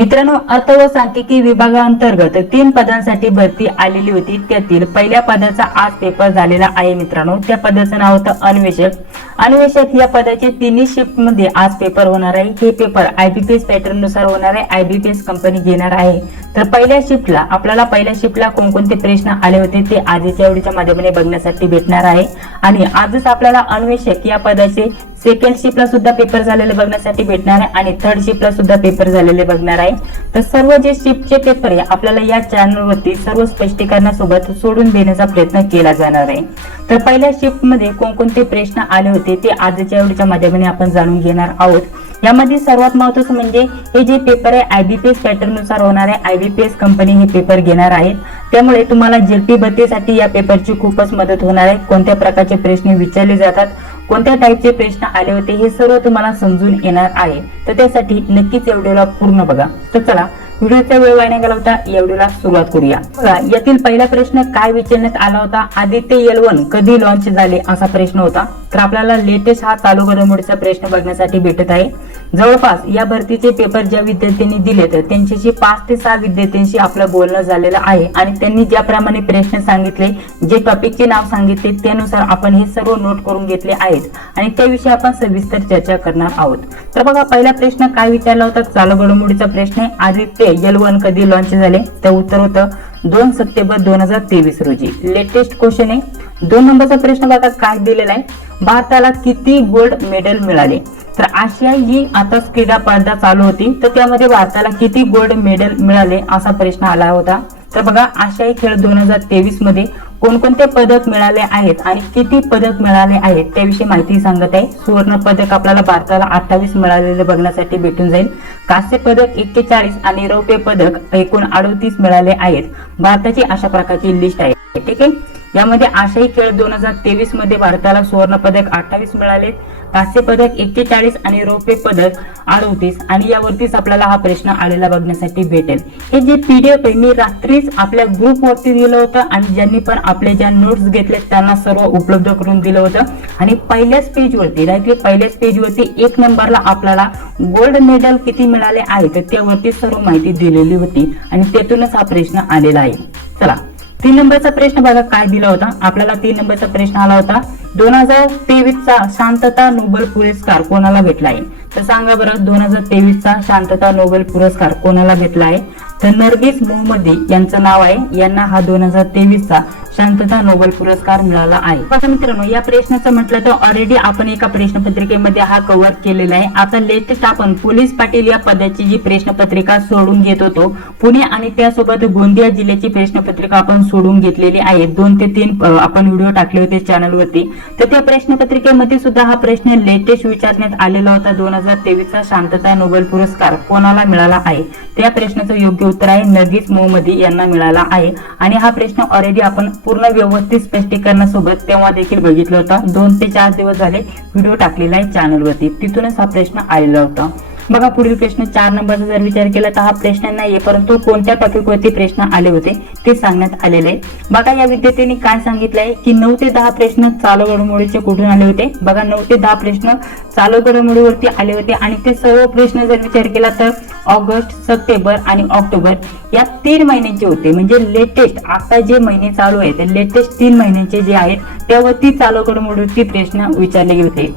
मित्रांनो, अर्थ व सांख्यिकी विभागाअंतर्गत 3 पदांसाठी भरती आलेली होती. त्यातील पहिल्या पदाचा आज पेपर झालेला आहे. मित्रांनो, त्या पदाचं नाव होतं अन्वेषक या पदाचे तिन्ही शिफ्ट मध्ये आज पेपर होणार आहे. हे पेपर आयबीपीएस पॅटर्न नुसार होणार आहे. आयबीपीएस कंपनी घेणार आहे. तर पहिल्या शिफ्टला कोणकोणते प्रश्न आले होते ते आजच्या व्हिडिओच्या माध्यमाने बघण्यासाठी भेटणार आहे. आणि आजच आपल्याला अन्वेषक या पदाचे सेकंड शिफ्टला सुद्धा पेपर झालेले बघण्यासाठी भेटणार आहे आणि थर्ड शिफ्टला सुद्धा पेपर झालेले बघणार आहे. तर सर्व जे शिफ्टचे पेपर आहे आपल्याला या चॅनलवरती सर्व स्पष्टीकरणासोबत सोडून देण्याचा प्रयत्न केला जाणार आहे. तर पहिल्या शिफ्ट मध्ये कोणकोणते प्रश्न आले होते ते आजच्या व्हिडिओच्या माध्यमाने आपण जाणून घेणार आहोत. यामध्ये सर्वात महत्त्वाचं म्हणजे हे जे पेपर आहे आयबीपीएस पॅटर्न नुसार होणार आहे. आयबीपीएस कंपनी हे पेपर घेणार आहे. त्यामुळे तुम्हाला जेपी भरतीसाठी या पेपरची खूपच मदत होणार आहे. कोणत्या प्रकारचे प्रश्न विचारले जातात, कोणत्या टाईपचे प्रश्न आले होते हे सर्व तुम्हाला समजून येणार आहे. तर त्यासाठी नक्कीच या व्हिडिओला पूर्ण बघा. तर चला व्हिडिओचा वेळ वाया न घालवता या व्हिडिओला सुरुवात करूया. बघा, यातील पहिला प्रश्न काय विचारण्यात आला होता? आदित्य L1 कधी लॉन्च झाले असा प्रश्न होता. तर आपल्याला लेटेस्ट हा चालू घडामोडीचा प्रश्न बघण्यासाठी भेटत आहे. जवळपास या भरतीचे पेपर ज्या विद्यार्थ्यांनी दिले तर त्यांच्याशी 5 ते 6 विद्यार्थ्यांशी आपलं बोलणं झालेलं आहे आणि त्यांनी ज्याप्रमाणे प्रश्न सांगितले, जे टॉपिकचे नाव सांगितले त्यानुसार आपण हे सर्व नोट करून घेतले आहेत आणि त्याविषयी आपण सविस्तर चर्चा करणार आहोत. तर बघा, पहिला प्रश्न काय विचारला होता? चालू घडामोडीचा प्रश्न आहे. आदित्य L1 कधी लॉन्च झाले? तर उत्तर होतं 2 सप्टेंबर 2023 रोजी. लेटेस्ट क्वेश्चन आहे. 2 नंबरचा प्रश्न बघा काय दिलेला आहे. भारताला किती गोल्ड मेडल मिळाले? तर आशिया ही आता क्रीडा स्पर्धा चालू होती तर त्यामध्ये भारताला किती गोल्ड मेडल मिळाले असा प्रश्न आला होता. तर बघा, आशियाई खेळ 2023 मध्ये कोणकोणते पदक मिळाले आहेत आणि किती पदक मिळाले आहेत त्याविषयी माहिती सांगत आहे. सुवर्ण पदक आपल्याला भारताला 28 मिळालेले बघण्यासाठी भेटून जाईल. कांस्य पदक 41 आणि रौप्य पदक एकूण 38 मिळाले आहेत. भारताची अशा प्रकारची लिस्ट आहे. ठीक आहे. यामध्ये आशियाई खेळ 2023 मध्ये भारताला सुवर्ण पदक 28 मिळाले, कांस्य पदक 41 आणि रौप्य पदक 38 आणि यावरतीच आपल्याला हा प्रश्न आलेला बघण्यासाठी भेटेल. हे जे पीडीएफ आहे मी रात्रीच आपल्या ग्रुपवरती दिलं होतं आणि ज्यांनी पण आपले ज्या नोट्स घेतले त्यांना सर्व उपलब्ध करून दिलं होतं. आणि पहिल्याच पेजवरती 1 नंबरला आपल्याला गोल्ड मेडल किती मिळाले आहे तर त्यावरती सर्व माहिती दिलेली होती आणि त्यातूनच हा प्रश्न आलेला आहे. चला 3 नंबरचा प्रश्न बघा काय दिला होता आपल्याला. 3 नंबरचा प्रश्न आला होता 2023 चा शांतता नोबेल पुरस्कार कोणाला भेटला आहे? तर सांगा बरं, 2023 चा शांतता नोबेल पुरस्कार कोणाला भेटला आहे? तर नरगिस मोहम्मदी यांचं नाव आहे. यांना हा 2023 चा शांतता नोबेल पुरस्कार मिळाला आहे. बघा मित्रांनो, या प्रश्नाचं म्हटलं तर ऑलरेडी आपण एका प्रश्नपत्रिकेमध्ये हा कव्हर केलेला आहे. आता लेटेस्ट आपण पोलीस पाटील या पदाची जी प्रश्नपत्रिका सोडून घेत होतो, पुणे आणि त्यासोबत गोंदिया जिल्ह्याची प्रश्नपत्रिका आपण सोडून घेतलेली आहे. 2 ते 3 आपण व्हिडिओ टाकले होते चॅनलवरती. तर त्या प्रश्नपत्रिकेमध्ये सुद्धा हा प्रश्न लेटेस्ट विचारण्यात आलेला होता. 2023 चा शांतता नोबेल पुरस्कार कोणाला मिळाला आहे? त्या प्रश्नाचं योग्य उत्तर आहे नरगिस मोहम्मदी यांना मिळाला आहे. आणि हा प्रश्न ऑलरेडी आपण पूर्ण व्यवस्थित स्पष्टीकरणासोबत तेव्हा देखील बघितलं होतं. 2 ते 4 दिवस झाले व्हिडिओ टाकलेला आहे चॅनलवरती, तिथूनच हा प्रश्न आलेला होता. बघा, पुढील प्रश्न 4 नंबरचा जर विचार केला तर हा प्रश्न नाहीये, परंतु कोणत्या टॉपिकवरती प्रश्न आले होते ते सांगण्यात आलेले आहे. बघा, या विद्यार्थ्यांनी काय सांगितलंय की 9 ते 10 प्रश्न चालू घडामोडीचे कुठून आले होते? बघा, 9 ते 10 प्रश्न चालू घडामोडीवरती आले होते आणि ते सर्व प्रश्न जर विचार केला तर ऑगस्ट, सप्टेंबर आणि ऑक्टोबर या 3 महिन्यांचे होते. म्हणजे लेटेस्ट आता जे महिने चालू आहेत लेटेस्ट 3 महिन्यांचे जे आहेत त्यावरती चालू घडामोडीवरती प्रश्न विचारले होते.